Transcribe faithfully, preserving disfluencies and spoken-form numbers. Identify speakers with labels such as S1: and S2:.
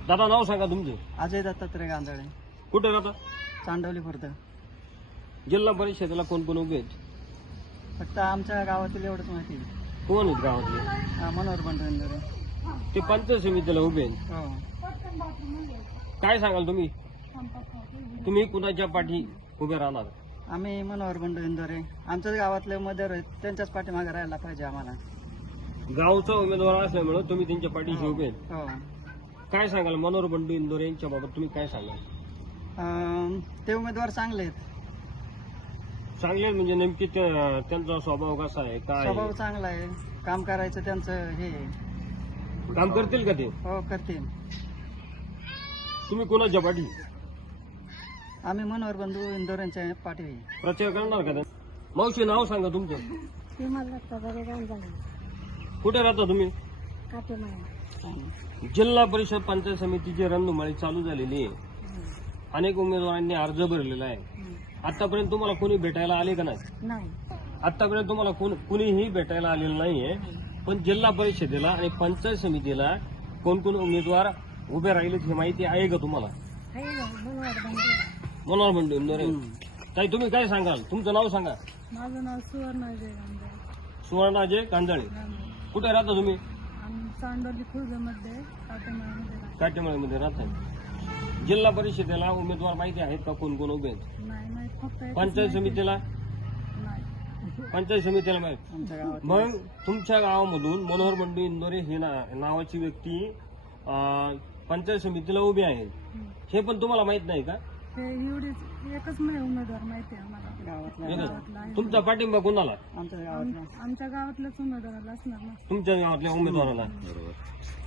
S1: दादा नाव सांगा तुमचं.
S2: अजय दत्तात्रय गांजाळे,
S1: कुठे राहता?
S2: चांडवली खुर्द.
S1: जिल्हा परिषदेला कोण कोण उभे आहेत?
S2: फक्त आमच्या गावातील एवढंच माहिती आहे.
S1: कोण आहेत गावातले?
S2: हा, मनोहर बंडोरे.
S1: ते पंचायत समितीला उभे आहेत.
S2: हो.
S1: काय सांगाल तुम्ही? तुम्ही कुणाच्या पाठी उभे राहणार?
S2: आम्ही मनोहर बंडोरे, आमच्याच गावातले मदर आहेत, त्यांच्याच पाठीमागे राहायला पाहिजे आम्हाला.
S1: गावचा उमेदवार असल्यामुळे तुम्ही त्यांच्या पाठीशी उभे आहेत.
S2: हो.
S1: काय सांगाल मनोहर बंडू इंदोरे यांच्या बाबत तुम्ही काय सांगाल?
S2: अं, ते उमेदवार चांगले आहेत.
S1: चांगले म्हणजे नेमकी त्या- त्यांचा स्वभाव कसा आहे, काय
S2: स्वभाव
S1: आहे?
S2: चांगला आहे, काम करायचं त्यांचं हे आहे.
S1: काम करतील का ते?
S2: हो, करतील.
S1: तुम्ही कुणाच्या पाठी
S2: आम्ही मनोहर बंधू इंदोऱ्यांच्या पाठी आहे.
S1: प्रचार करणार का ते? मावशी नाव सांगा तुमचं. कुठे राहता तुम्ही? जिल्हा परिषद पंचायत समितीची रणधुमाळी चालू झालेली आहे. अनेक उमेदवारांनी अर्ज भरलेला आहे. आतापर्यंत तुम्हाला कोणी भेटायला आले का नाही?
S2: नाही.
S1: आतापर्यंत तुम्हाला कोण- कुणीही भेटायला आलेलं नाहीये. पण जिल्हा परिषदेला आणि पंचायत समितीला कोण कोण उमेदवार उभे राहिले ही माहिती आहे का तुम्हाला? मनोहर बंडू इंदोरे. ताई तुम्ही काय सांगाल? तुमचं नाव सांगा.
S2: माझं नाव सुवर्ण अजय गांजाळे.
S1: सुवर्णाजय कांदळे. कुठे राहता तुम्ही?
S2: चांडवली खुर्दमध्ये काटेमाळमध्ये.
S1: काटेमाळीमध्ये राहता. जिल्हा परिषदेला उमेदवार माहिती आहेत का कोण कोण उभे आहेत?
S2: नाही नाही, फक्त
S1: पंचायत समितीला
S2: नाही.
S1: पंचायत समितीला माहिती.
S2: आमच्या गावात
S1: मग तुमच्या गावामधून मनोहर बंडू इंदोरे ही ना- नावाची व्यक्ती अं, पंचायत समितीला उभी आहे. हे पण तुम्हाला माहित नाही का?
S2: हे एवढीच एकच उमेदवार माहिती आहे आम्हाला. गावातला
S1: तुमचा पाठिंबा कोणाला?
S2: आमच्या गावातला आमच्या गावातल्याच उमेदवाराला असणार ना.
S1: तुमच्या गावातल्या उमेदवाराला.